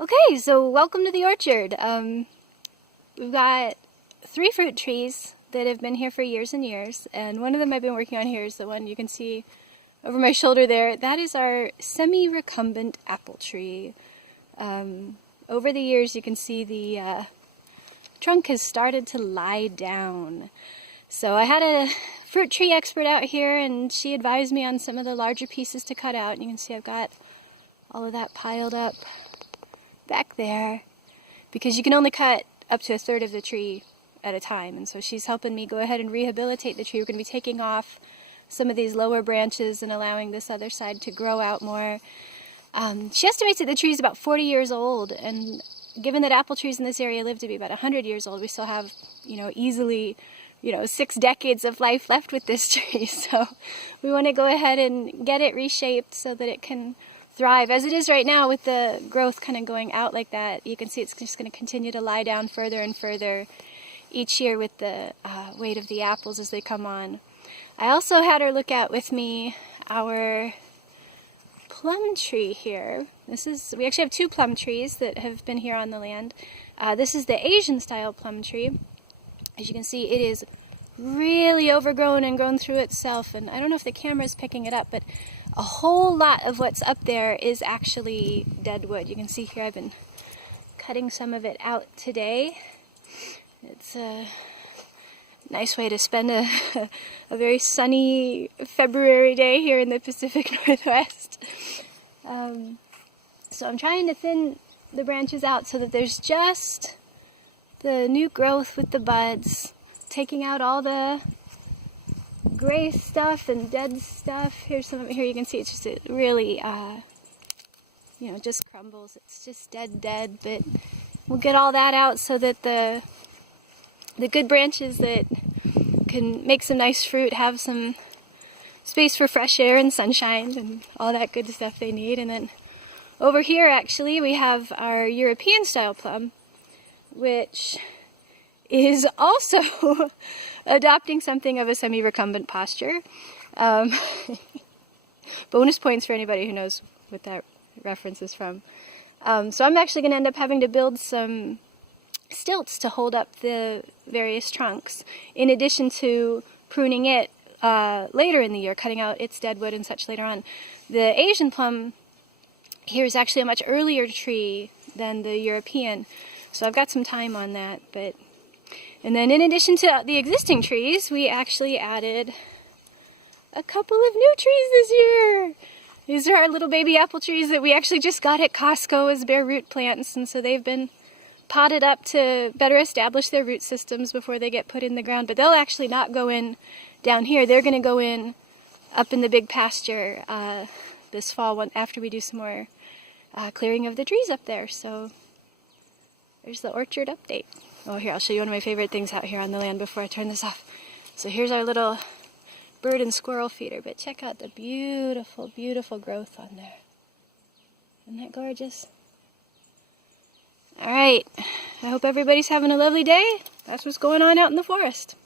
Okay, so welcome to the orchard. We've got 3 fruit trees that have been here for years and years, and one of them I've been working on here is the one you can see over my shoulder there. That is our semi-recumbent apple tree. Over the years you can see the trunk has started to lie down. So I had a fruit tree expert out here and she advised me on some of the larger pieces to cut out, and you can see I've got all of that piled up back there because you can only cut up to 1/3 of the tree at a time, and so she's helping me go ahead and rehabilitate the tree. We're going to be taking off some of these lower branches and allowing this other side to grow out more. She estimates that the tree is about 40 years old, and given that apple trees in this area live to be about 100 years old, we still have, easily 6 decades of life left with this tree. So we want to go ahead and get it reshaped so that it can thrive. As it is right now, with the growth kind of going out like that, you can see it's just going to continue to lie down further and further each year with the weight of the apples as they come on. I also had her look at with me our plum tree here. We actually have 2 plum trees that have been here on the land. This is the Asian style plum tree. As you can see, it is really overgrown and grown through itself, and I don't know if the camera is picking it up, but a whole lot of what's up there is actually dead wood. You can see here I've been cutting some of it out today. It's a nice way to spend a very sunny February day here in the Pacific Northwest. So I'm trying to thin the branches out so that there's just the new growth with the buds, taking out all the gray stuff and dead stuff. Here's some of it here. You can see it's just really, just crumbles. It's just dead, but we'll get all that out so that the good branches that can make some nice fruit have some space for fresh air and sunshine and all that good stuff they need. And then over here, actually, we have our European style plum, which is also adopting something of a semi-recumbent posture. Bonus points for anybody who knows what that reference is from. So I'm actually going to end up having to build some stilts to hold up the various trunks, in addition to pruning it later in the year, cutting out its dead wood and such later on. The Asian plum here is actually a much earlier tree than the European, so I've got some time on that. And then in addition to the existing trees, we actually added a couple of new trees this year. These are our little baby apple trees that we actually just got at Costco as bare root plants, and so they've been potted up to better establish their root systems before they get put in the ground. But they'll actually not go in down here. They're going to go in up in the big pasture this fall after we do some more clearing of the trees up there. So there's the orchard update. Oh, here, I'll show you one of my favorite things out here on the land before I turn this off. So here's our little bird and squirrel feeder, but check out the beautiful, beautiful growth on there. Isn't that gorgeous? All right, I hope everybody's having a lovely day. That's what's going on out in the forest.